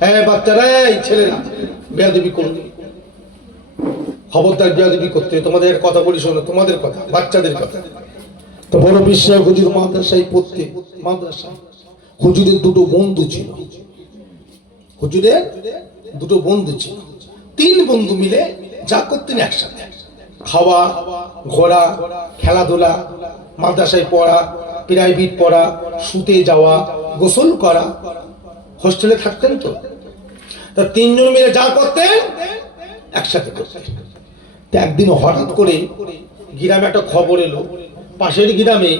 হ্যাঁ বাচ্চারা, এই ছেলেরা খবরদার বেয়াদবি করতে, তোমাদের কথা বলি তোমাদের কথা, বাচ্চাদের কথা। তো বড় বিশ্বাস হুজুর মাদ্রাসায় পড়তে, মাদ্রাসা, হুজুরের দুটো বন্ধু ছিল। হুজুরের দুটো বন্ধু ছিল। তিন বন্ধু মিলে যা করতেন একসাথে। খাওয়া, ঘোরা, খেলাধুলা, মাদ্রাসায় পড়া প্রাইভেট পড়া, শুতে যাওয়া, গোসল করা হোস্টেলে থাকতেন তো? তা তিনজন মিলে যা করতেন, একসাথে করতেন। একদিন হঠাৎ করে গ্রামে একটা খবর এলো। পাশের গ্রামে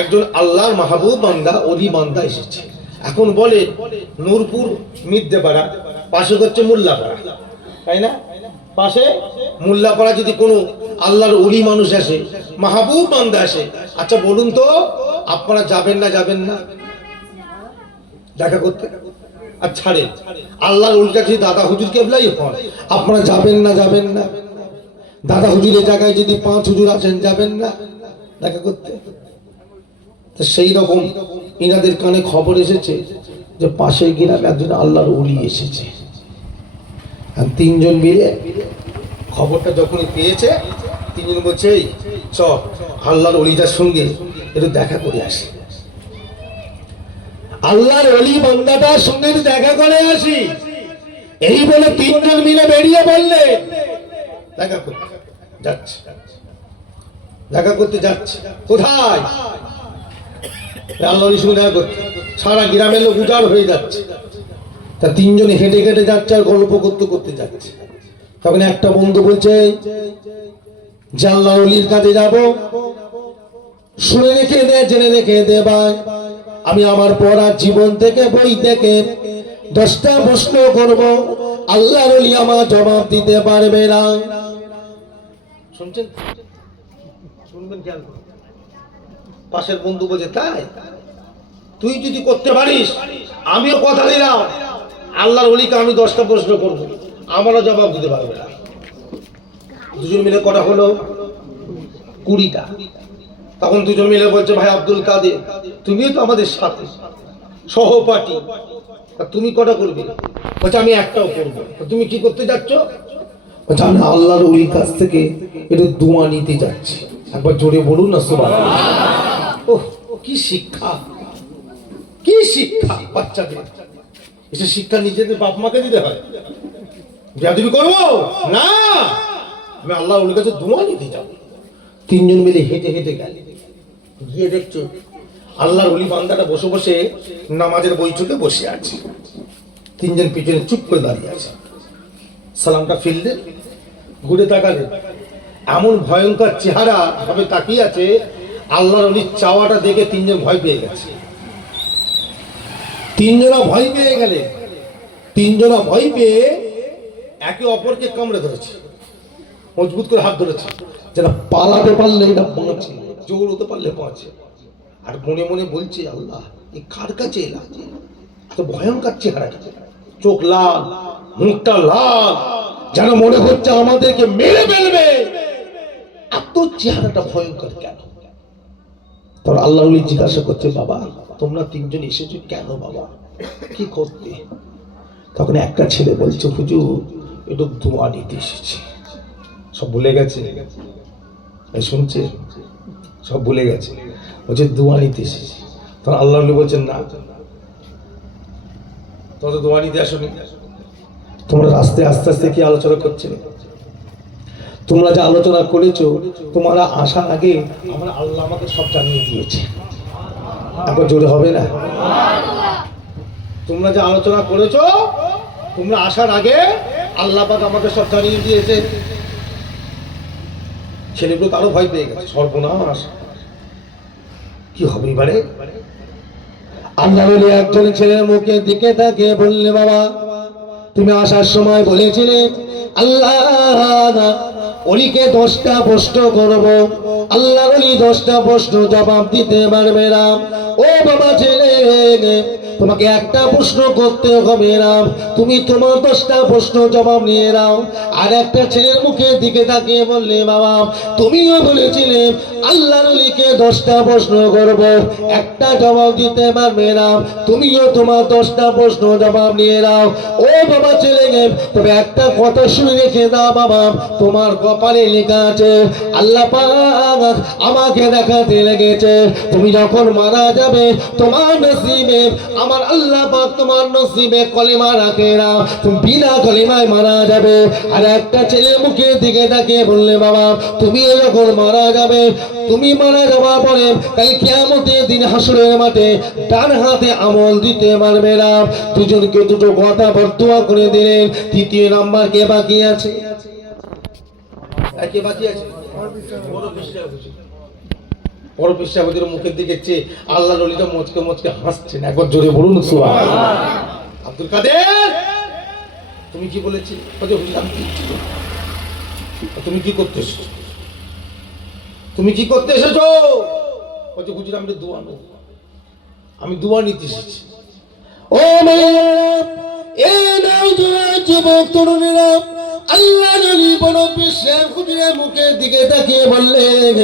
একজন আল্লাহর মাহবুব বান্দা অলি বান্দা এসেছে। এখন বলে, নূরপুর মিদ্যেপাড়া পাশে হচ্ছে মোল্লাপাড়া। তাই না? পাশে মোল্লাপাড়া যদি কোনো আল্লাহর অলি মানুষ আসে, মাহবুব বান্দা আসে আচ্ছা বলুন তো, আপনারা যাবেন না যাবেন না? দেখা করতে। আর ছাড়েন। আল্লাহর উল্টা যদি দাদা হুজুর কেবলাই হন আপনারা যাবেন না যাবেন না। দাদা হুজুরের জায়গায় যদি পাঁচ হুজুর আছেন যাবেন না। দেখা করতে। সেই রকম ইনাদের কানে খবর এসেছে যে পাশের গ্রামে একজন আল্লাহর উলি এসেছে। আর তিনজন মিলে খবরটা যখনই পেয়েছে তিনজন বলছে "এই, চ আল্লাহর অলিদার সঙ্গে একটু দেখা করে আসি। আল্লাহর অলি বান্দাটার সঙ্গে দেখা করে আসি। এই বলে তিনজন মিলে বেরিয়ে বললে দেখা করতে যাচ্ছে। দেখা করতে যাচ্ছে। কোথায়? আল্লাহর সঙ্গে দেখা করতে। সারা গ্রামের লোক উজাড় হয়ে যাচ্ছে। তা তিনজনে হেঁটে হেঁটে যাচ্ছে আর গল্প করতে করতে যাচ্ছে। তখন একটা বন্ধু বলছে অলির কাছে যাব। শুনে রেখে দে, জেনে রেখে দে, ভাই। আমি আমার পড়ার জীবন থেকে, বই থেকে দশটা প্রশ্ন করব। আল্লাহর আমার জবাব দিতে পারবে না। শুনছেন? শুনবেন খেয়াল পাশের বন্ধু বলছে, তাই? তুই যদি করতে পারিস, আমিও কথা দিলাম। আল্লাহর অলিকে আমি দশটা প্রশ্ন করব। আমারও জবাব দিতে পারবে না। দুজন মিলে কটা হলো কুড়িটা। তখন দুজন মিলে বলছে, ভাই আব্দুল কাদের, তুমিও তো আমাদের সাথে। সহপাঠী। তুমি কটা করবে? বলছে, আমি একটাও করব। তুমি কি করতে যাচ্ছ? বলছে, আমি আল্লাহর ওই কাছ থেকে একটু দোয়া নিতে যাচ্ছি। একবার জোরে বলুন না সুবাহ ওহ, কি শিক্ষা। কি শিক্ষা বাচ্চাদের। এসে শিক্ষা নিজেদের বাপ মাকে দিতে হয়। বেয়াদবি করব? না। আমি আল্লাহ ওর কাছে দোয়া নিতে যাব। তিনজন মিলে হেঁটে হেঁটে গেলে। গিয়ে দেখছ, আল্লাহর অলি বান্দাটা বসে বসে নামাজের বৈঠকে বসে আছে। তিনজন পিছনে চুপ করে দাঁড়িয়ে আছে। সালামটা ফিরলে ঘুরে তাকালে। এমন ভয়ঙ্কর চেহারা ভাবে তাকিয়ে আছে, আল্লাহর অলির চাওয়াটা দেখে তিনজন ভয় পেয়ে গেছে। তিনজনা ভয় পেয়ে গেলে। তিনজনা ভয় পেয়ে একে অপরকে কামড়ে ধরেছে। মজবুত করে হাত ধরেছে। যেন পালাতে পারলে এটা বাঁচে জোর হতে পারলে বাঁচে। আর মনে মনে বলছে, আল্লাহ এই কার কাছে এলাম? এত ভয়ঙ্কর চেহারা চোখ লাল, মুখটা লাল, যেন মনে হচ্ছে আমাদেরকে মেরে ফেলবে। এত চেহারাটা ভয়ঙ্কর কেন? তোর আল্লাহ বলি জিজ্ঞাসা করছে, বাবা, তোমরা তিনজন এসেছ কেন, বাবা? কি করতে? তখন একটা ছেলে বলছে, হুজুর একটু দোয়া নিতে এসেছি। সব ভুলে গেছে। এই শুনছে? সব ভুলে গেছে। বলছে, দোয়া নিতে এসেছি তখন আল্লাহ বলছেন, না। তত দোয়া নিতে আসনি। তোমরা আস্তে আস্তে আস্তে কি আলোচনা করছে? তোমরা যে আলোচনা করেছ, তোমরা আসার আগে আমার আল্লাহ আমাকে সব জানিয়ে দিয়েছে। একবার জোরে হবে না? তোমরা যে আলোচনা করেছ, তোমরা আসার আগে আল্লাহ আমাকে সব জানিয়ে দিয়েছে। ছেলেগুলো তারও ভয় পেয়ে গেছে। সর্বনাশ। কি হবে এবারে? আল্লাহ বলে একজন ছেলের মুখের দিকে তাকে বললে, বাবা, তুমি আসার সময় বলেছিলে, আল্লাহ, অলিকে দশটা প্রশ্ন করব। আল্লাহ অলি দশটা প্রশ্ন জবাব দিতে পারবে না। ও বাবা ছেলে তোমাকে একটা প্রশ্ন করতে হবে না তুমি তোমার দশটা প্রশ্ন জবাব নিয়ে নাও। আর একটা ছেলের মুখের দিকে তাকিয়ে বললে, বাবা, তুমিও বলেছিলে আল্লাহ নলিকে দশটা প্রশ্ন করব। একটা জবাব দিতে পারবে না তুমিও তোমার দশটা প্রশ্ন জবাব নিয়ে নাও। ও বাবা ছেলে গে, তবে একটা কথা শুনে রেখে দাও বাবা। তোমার কপালে লেখা আছে, আল্লাহ আমাকে দেখাতে লেগেছে। তুমি যখন মারা যাবে, তোমার নসিবে আমার আল্লাহ পাক তোমার নসিবে কলিমা রাখে না। তুমি বিনা কলিমায় মারা যাবে। আর একটা ছেলের মুখের দিকে তাকিয়ে বললে, বাবা, তুমি যখন মারা যাবে, তুমি মারা যাওয়ার পরে তাই কেমতের দিন হাসুরের মাঠে ডান হাতে আমল দিতে পারবে না। দুজনকে দুটো কথা বর্তমান করে দিলেন। তৃতীয় নাম্বার কে বাকি আছে? কে বাকি আছে? বিশ্বাবতীর মুখের দিকে চেয়ে আল্লাহ মচকে মচকে হাসছেন। একবার জোরে বলুন আব্দুল কাদের? তুমি কি বলেছি। তুমি কি করতে এসেছ? তুমি কি করতে এসেছ? বলছে আমি দোয়া নেব। আমি দোয়া নিতে এসেছি। ও মেয়েরা এ নাও যুবক আল্লাহ বড় বিশ্বের মুখের দিকে তাকিয়ে বললেন,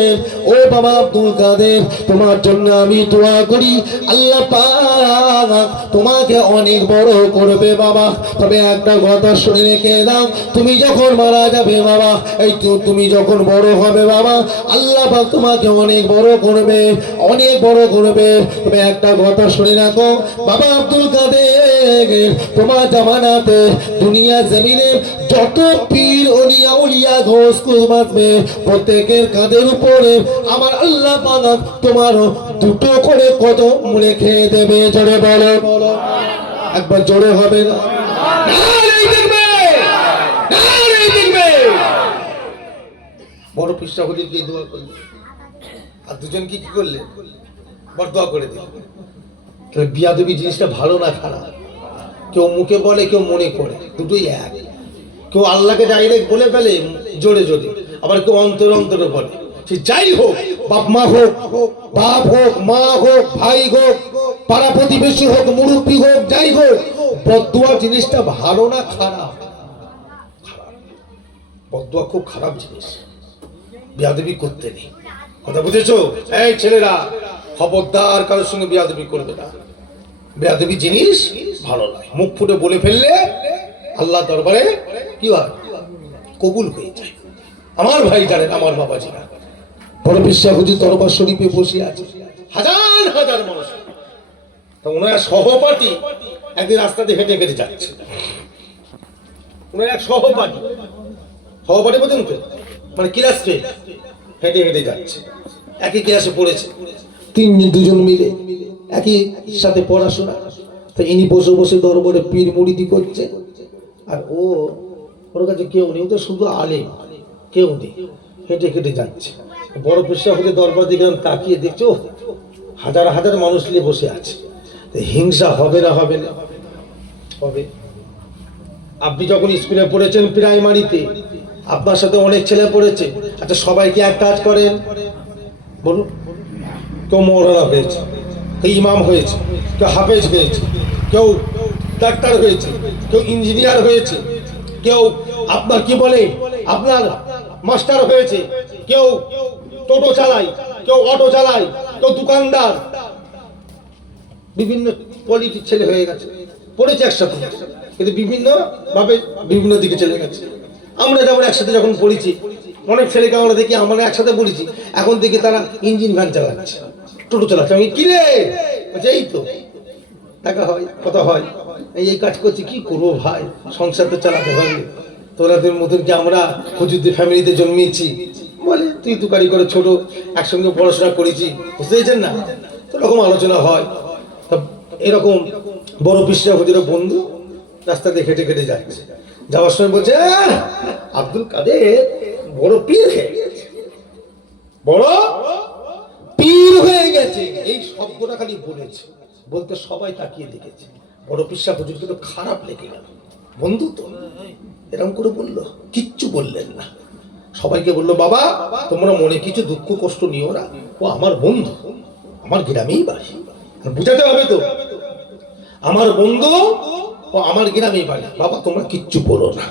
ও বাবা আব্দুল কাদের, তোমার জন্য আমি দোয়া করি। আল্লাহ পাক তোমাকে অনেক বড় করবে বাবা। তবে একটা কথা শুনে রেখে দাও, তুমি যখন মারা যাবে বাবা, এই তুমি যখন বড় হবে বাবা, আল্লাহ পাক তোমাকে অনেক বড় করবে, অনেক বড় করবে। তবে একটা কথা শুনে রাখো, বাবা আব্দুল কাদের, তোমার জামানাতে দুনিয়া জমিনে যত প্রত্যেকের কাঁধের উপরে আমার আল্লাহ পাক তোমার দুটো করে রেখে দেবে জোরে বলো একবার জোরে হবে না বড় পৃষ্ঠা করলে আর দুজন কি করলে বড় দোয়া করে দিল জিনিসটা ভালো না খারাপ কেউ মুখে বলে কেউ মনে করে দুটোই এক কেউ আল্লাহকে ডাইরেক্ট বলে ফেলে জোরে জোরে আবার কেউ অন্তরে অন্তরে বলে। সে যাই হোক, বাপ মা হোক, বাপ হোক, মা হোক, ভাই হোক, পাড়া প্রতিবেশী হোক, মুরব্বী হোক, যাই হোক, বদুয়া জিনিসটা ভালো না খারাপ। বদুয়া খুব খারাপ জিনিস। বিয়াদবি করতে নেই। কথা বুঝেছ? এই ছেলেরা, খবরদার কারোর সঙ্গে বিয়াদবি করবে না। বেয়াদবি জিনিস ভালো নয়। মুখ ফুটে বলে ফেললে আল্লাহ দরবারে কি কবুল হয়ে যায়। আমার ভাই জানেন, আমার বাবা জানেন বড় বিশ্বাহুজি দরবার শরীফে বসে আছে। হাজার হাজার মানুষ। তা ওনার সহপাঠী একদিন রাস্তাতে হেঁটে হেঁটে যাচ্ছে। ওনার এক সহপাঠী। সহপাঠী বোঝেন তো মানে ক্লাসে হেঁটে হেঁটে যাচ্ছে। একই ক্লাসে পড়েছে। তিনজন, দুজন মিলে একই সাথে পড়াশোনা। তো ইনি বসে বসে দরবারে পীর মুড়িদি করছে। আর ও ওর কাছে কেউ নেই ও তো শুধু আলে কেউ নেই। হেঁটে হেঁটে যাচ্ছে। বড় পেশা হতে দরবার দিকে আমি তাকিয়ে দেখছ হাজার হাজার মানুষ নিয়ে বসে আছে। হিংসা হবে না হবে না। হবে আপনি যখন স্কুলে পড়েছেন প্রাইমারিতে, আপনার সাথে অনেক ছেলে পড়েছে আচ্ছা সবাইকে এক কাজ করেন? বলুন। কেউ মৌলানা হয়েছে, কেউ ইমাম হয়েছে, কেউ হাফেজ হয়েছে, কেউ ডাক্তার হয়েছে, কেউ ইঞ্জিনিয়ার হয়েছে কেউ আপনার কি বলে? আপনার মাস্টার হয়েছে। কেউ টোটো চালায় কেউ অটো চালায় কেউ দোকানদার। বিভিন্ন কোয়ালিটির ছেলে হয়ে গেছে। পড়েছে একসাথে। কিন্তু বিভিন্ন ভাবে বিভিন্ন দিকে চলে গেছে। আমরা যেমন একসাথে যখন পড়েছি অনেক ছেলেকে আমরা দেখি আমরা একসাথে পড়েছি। এখন দেখি তারা ইঞ্জিন ভ্যান চালাচ্ছে টোটো চালাচ্ছে। আমি কি রে? বলছে, এই তো। টাকা হয় কথা হয়। এই কাজ করছি কি করব ভাই? সংসার তো চালাতে হবে। তোরাদের মতন কি আমরা হুজুরদের ফ্যামিলিতে জন্মিয়েছি। বলে তুই তুকারি করে ছোট একসঙ্গে পড়াশোনা করেছি। বুঝতে পেরেছেন না? তো এরকম আলোচনা হয়। তা এরকম বড় পিসরা হুজুরের বন্ধু রাস্তা দিয়ে হেঁটে হেঁটে যাচ্ছে। যাওয়ার সময় বলছে "আহ, আব্দুল কাদের বড় পীর হয়ে গেছে। বড় পীর হয়ে গেছে। এই শব্দটা খালি বলেছে। বলতে সবাই তাকিয়ে দেখেছে। বড় পিসা হুজুর কিন্তু খারাপ লেগে গেল। বন্ধু তো? এরকম করে বলল, কিচ্ছু বললেন না। সবাইকে বলল, বাবা, তোমরা মনে কিছু দুঃখ কষ্ট নিও না। ও আমার বন্ধু। আমার গ্রামেই বাড়ি। বুঝাতে হবে তো? আমার বন্ধু ও আমার গ্রামেই বাড়ি। বাবা, তোমরা কিচ্ছু বলো না।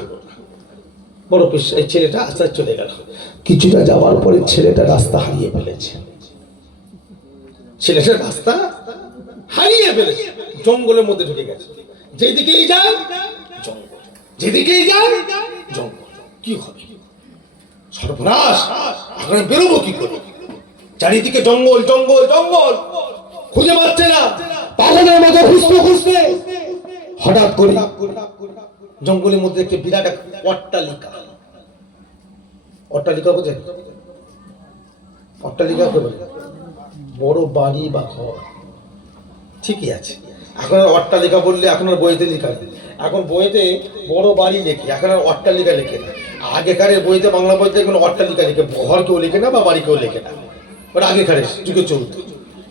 বড় এই ছেলেটা আস্তে চলে গেল। কিছুটা যাওয়ার পরে ছেলেটা রাস্তা হারিয়ে ফেলেছে। ছেলেটা রাস্তা হারিয়ে ফেলেছে, জঙ্গলের মধ্যে ঢুকে গেছে। যেদিকেই যায় জঙ্গল। যেদিকেই যায় জঙ্গল। কি হবে? সর্বনাশ! এখন বেরোবো কি করে? চারিদিকে জঙ্গল জঙ্গল জঙ্গল। খুঁজে পাচ্ছে না। পাগলের মতো খুঁজতে খুঁজতে হঠাৎ করে জঙ্গলের মধ্যে একটা বিরাট এক অট্টালিকা। অট্টালিকা বোঝেন? অট্টালিকা বড় বাড়ি বা ঘর। ঠিকই আছে। এখন আর অট্টালিকা বললে, এখন আর বইতে লেখা। এখন বইতে বড় বাড়ি লেখে, এখন আর অট্টালিকা লেখে না। আগেকারের বইতে, বাংলা বইতে এখন অট্টালিকা লেখে, ঘর কেউ লেখে না বা বাড়ি কেউ লেখে না। ওটা আগেকারের, যুগে চলতো।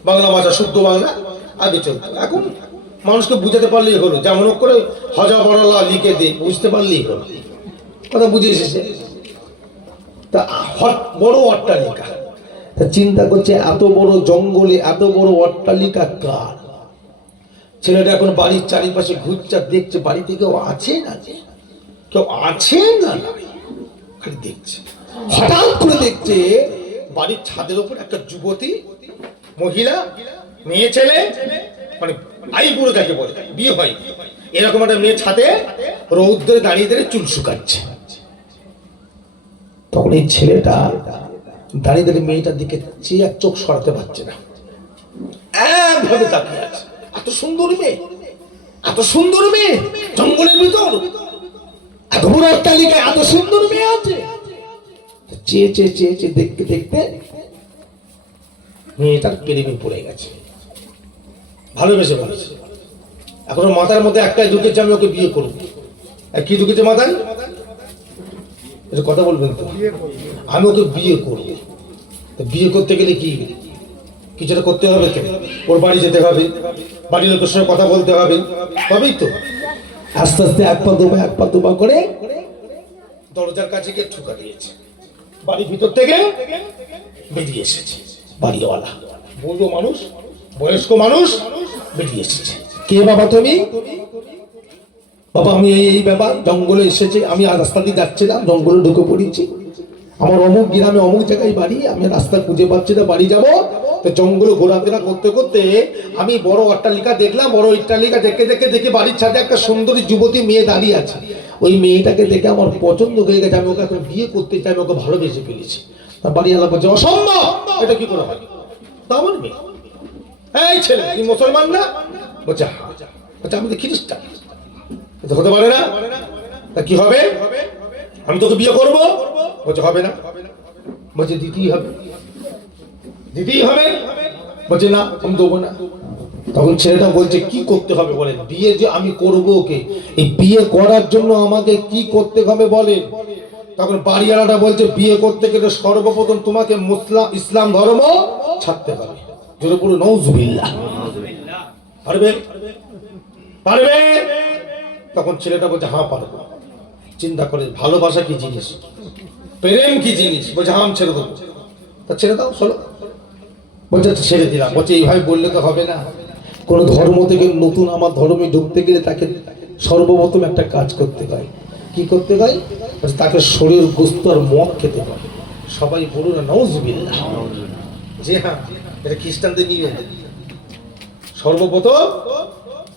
বাংলা ভাষা শুদ্ধ বাংলা, আগে চলতো। এখন মানুষকে বুঝাতে পারলেই হলো। যেমন করে হজা বড়লা লিখে দে, বুঝতে পারলেই হলো। কথা বুঝে এসেছে? তা হট- বড় অট্টালিকা। তা চিন্তা করছে, এত বড় জঙ্গলে এত বড় অট্টালিকা কার? ছেলেটা এখন বাড়ির চারিপাশে ঘুরছে আর দেখছে, বাড়িতে কেউ আছে না যে? কেউ আছে না? খালি দেখছে। হঠাৎ করে দেখছে বাড়ির ছাদের উপর একটা যুবতী, মহিলা, মেয়ে, ছেলে মানে আই বুড়ো যাকে বলে, বিয়ে হয়। এরকম একটা মেয়ে ছাদে রৌদ্রে দাঁড়িয়ে দাঁড়িয়ে চুল শুকাচ্ছে। তখন এই ছেলেটা দাঁড়িয়ে দাঁড়িয়ে মেয়েটার দিকে চেয়ে চোখ সরাতে পারছে না। একভাবে তাকিয়ে আছে। এত সুন্দর মেয়ে, এত সুন্দর মেয়ে, জঙ্গলের ভিতর। এত বড় অট্টালিকায় এত সুন্দর মেয়ে আছে। চেয়ে চেয়ে চেয়ে চেয়ে দেখতে দেখতে মেয়েটার প্রেমে পড়ে গেছে। ভালোবেসে ফেলেছে। এখন মাথার মধ্যে একটাই ঢুকেছে আমি ওকে বিয়ে করব। আর কি ঢুকেছে মাথায়? এটা কথা বলবেন তো। আমি ওকে বিয়ে করব। বিয়ে করতে গেলে কি? কিছুটা করতে হবে তো? ওর বাড়ি যেতে হবে। বাড়ির লোকের সঙ্গে কথা বলতে হবে। তবেই তো? আস্তে আস্তে এক পা দুপা এক পা দুপা করে দরজার কাছে গিয়ে ঠুকা দিয়েছে। বাড়ির ভিতর থেকে বেরিয়ে এসেছে। বাড়িওয়ালা। বলব মানুষ, বয়স্ক মানুষ বেরিয়ে এসেছে। কে বাবা তুমি? বাবা, আমি এই ব্যাপার। জঙ্গলে এসেছি। আমি রাস্তা দিয়ে যাচ্ছিলাম। জঙ্গলে ঢুকে পড়েছি। আমার অমুক গ্রামে অমুক জায়গায় বাড়ি, আমি রাস্তা খুঁজে পাচ্ছি না, বাড়ি যাব। তো জঙ্গলে ঘোরাফেরা করতে করতে আমি বড় অট্টালিকা দেখলাম, বড় অট্টালিকা দেখে দেখে দেখে বাড়ির ছাদে একটা সুন্দরী যুবতী মেয়ে দাঁড়িয়ে আছে। ওই মেয়েটাকে দেখে আমার পছন্দ হয়ে গেছে, আমি ওকে এখন বিয়ে করতে চাই, আমি ওকে ভালোবেসে ফেলেছি। বাড়ি আলা বলছে, অসম্ভব! এটা কি করে হয়? আমার এই ছেলে, তুই মুসলমান না? বলছে বলছে, আমি তো খ্রিস্টান। হতে পারে না? তা কি হবে? আমি তোকে বিয়ে করব? বলছে, হবে না। বলছে, দিতেই হবে। দিতেই হবে? বলছে, না, আমি দেবো না। তখন ছেলেটা বলছে, কি করতে হবে বলেন? বিয়ে যে আমি করব ওকে, এই বিয়ে করার জন্য আমাকে কি করতে হবে বলেন? তখন বাড়িওয়ালাটা বলছে, বিয়ে করতে গেলে সর্বপ্রথম তোমাকে মুসলাম ইসলাম ধর্ম ছাড়তে হবে। জোরে পুরো নৌজুবিল্লাহ পারবে? পারবে? তখন ছেলেটা বলছে হ্যাঁ পারব। চিন্তা করে ভালোবাসা কি জিনিস? প্রেম কি জিনিস? বলছে আমি ছেড়ে দেবো। তা ছেড়ে দাও চলো। বলছে আচ্ছা, ছেড়ে দিলাম। বলছে এইভাবে বললে তো হবে না। কোনো ধর্ম থেকে নতুন আমার ধর্মে ঢুকতে গেলে তাকে সর্বপ্রথম একটা কাজ করতে হয়। কি করতে হয়? তাকে শরীর গোস্ত আর মদ খেতে হয়। সবাই বলুন না নজবিল্লা যে হ্যাঁ এটা খ্রিস্টানদের নিয়ম। সর্বপ্রথম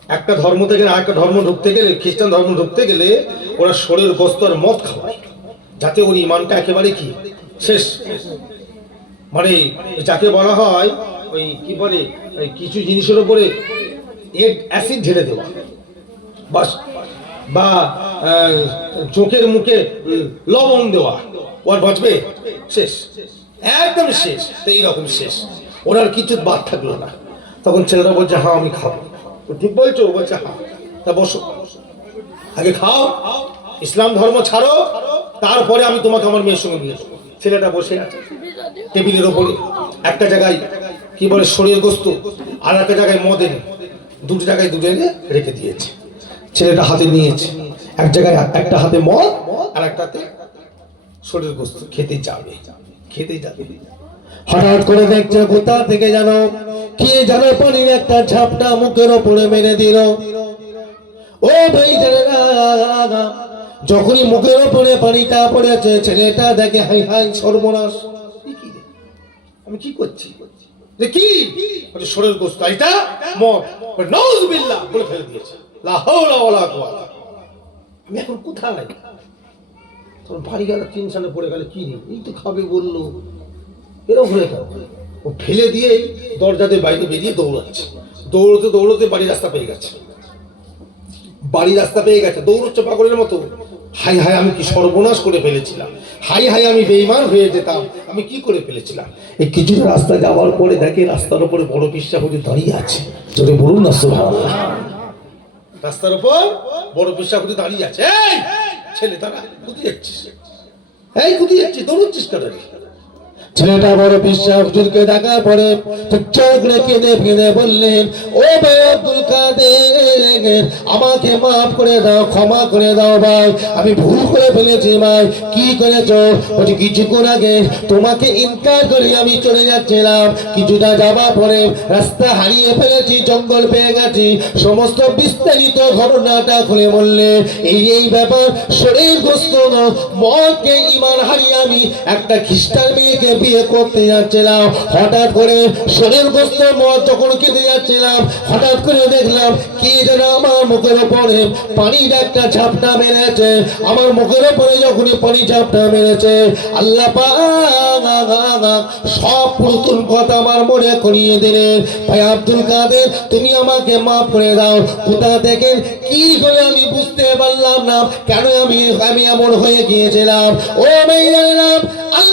একটা ধর্ম থেকে আর একটা ধর্ম ঢুকতে গেলে খ্রিস্টান ধর্ম ঢুকতে গেলে ওরা শরীর গোস্ত আর মদ খাওয়ায়। যাতে ওর ইমানটা একেবারে কি? শেষ। মানে যাকে বলা হয় ওই কি বলে কিছু জিনিসের উপরে এগ, অ্যাসিড ঢেলে দেওয়া। বাস। বা চোখের মুখে লবণ দেওয়া। ওর বাঁচবে? শেষ। একদম শেষ। তো এইরকম শেষ। ওর আর কিছু বাদ থাকল না। তখন ছেলেরা বলছে হ্যাঁ আমি খাব। ঠিক বলছো বলছে হ্যাঁ তা বসো। আগে খাও। ইসলাম ধর্ম ছাড়ো। তারপরে আমি তোমাকে আমার মেয়ের সঙ্গে দেবো। ছেলেটা বসে আছে। টেবিলের ওপরে। একটা জায়গায়, কি বলে শরীর গোস্ত আর একটা জায়গায় মদ দুটো জায়গায় দুটো এনে রেখে দিয়েছে। ছেলেটা হাতে নিয়েছে। এক জায়গায় একটা হাতে মদ আর একটা হাতে শরীর গোস্ত। খেতে যাবে। খেতে যাবে। হঠাৎ করে দেখছে কোথা থেকে যেন কে যেন পানির একটা ঝাপটা মুখের ওপরে মেরে দিল। ও ভাই জানেনা যখনই মুখের ওপরে পানিটা পড়েছে ছেলেটা দেখে হাই হাই সর্বনাশ। কি আমি কি করছি? যে কি? সরের গোস্ত এটা মদ। বলে নাউজুবিল্লাহ বলে ফেলে দিয়েছে। লা হাওলা ওয়ালা কুওয়াতা। আমি এখন কোথায়? তোর বাড়ি গেল তিন সালে পড়ে গেলে কি রে? এই তো খাবে বলল। এরকম হয়ে গেল। ও ফেলে দিয়েই দরজাতে বাইরে বেরিয়ে দৌড়াচ্ছে। দৌড়তে দৌড়তে বাড়ি রাস্তা পেয়ে গেছে। বাড়ি রাস্তা পেয়ে গেছে। দৌড়চ্ছে পাগলের মতো। হাই হাই আমি কি সর্বনাশ করে ফেলেছিলাম। হাই হাই আমি বেইমান হয়ে যেতাম। আমি কি করে ফেলেছিলাম? এই কিছুটা রাস্তা যাওয়ার পরে দেখে রাস্তার উপরে বড় পিসা করে দাঁড়িয়ে আছে। চলে বলুন না, সুবহানাল্লাহ। রাস্তার উপর বড় পিসা করে দাঁড়িয়ে আছে। এই ছেলে তারা কোথায় যাচ্ছিস। এই কোথায় যাচ্ছিস, দৌড়চ্ছিস কেন? ছেলেটা বড় বিশ্বাস, হুজুরকে দেখার পরে চোখ রেখে দে বললেন, ও ভাই আব্দুল কাদের, আমাকে মাফ করে দাও, ক্ষমা করে দাও ভাই, আমি ভুল করে ফেলেছি ভাই, কি করেছ? বলছি, কিছুক্ষণ আগে তোমাকে ইনকার করে আমি চলে যাচ্ছিলাম, কিছুটা যাবার পরে রাস্তা হারিয়ে ফেলেছি, জঙ্গল পেয়ে গেছি, সমস্ত বিস্তারিত ঘটনাটা খুলে বললে, এই এই ব্যাপার শরীর গ্রস্ত মদকে ইমান হারিয়ে আমি একটা খ্রিস্টান মেয়েকে বিয়ে করতে যাচ্ছিলাম। হঠাৎ করে শরীর গ্রস্ত মদ যখন খেতে যাচ্ছিলাম, হঠাৎ করে দেখলাম কি যেন আমার মুখের উপরে পানির একটা ঝাপটা মেরেছে। আমার মুখের উপরে যখনই পানি ঝাপটা মেরেছে, আল্লাহ সব নতুন কথা আমার মনে করিয়ে দিলেন। ভাই আব্দুল কাদের, তুমি আমাকে মাফ করে দাও। কোথা থেকে, কি করে আমি বুঝতে পারলাম না, কেন আমি আমি এমন হয়ে গিয়েছিলাম? ও মেয়েরাম আল্লাহ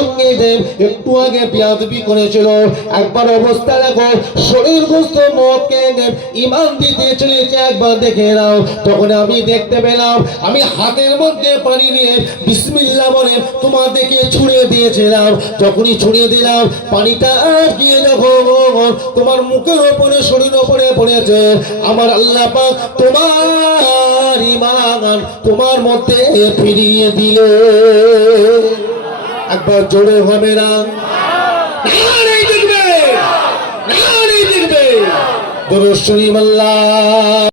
সঙ্গে যে একটু আগে বিয়াদবি করেছিল। একবার অবস্থা দেখো শরীরগ্রস্ত মদকে ইমান দিতে চলেছে একবার দেখে নাও। তখন আমি দেখতে পেলাম, আমি হাতের মধ্যে পানি নিয়ে বিসমিল্লাহ বলে তোমার দিকে ছুঁড়ে দিয়েছিলাম। যখনই ছুঁড়ে দিলাম, পানিটা আর গিয়ে যখন তোমার মুখের ওপরে শরীর ওপরে পড়েছে। আমার আল্লাহ পাক তোমার ইমান তোমার মধ্যে ফিরিয়ে দিলে। একবার জোরে হবে না দেখবে দেখবে। দরুদ মাল্লা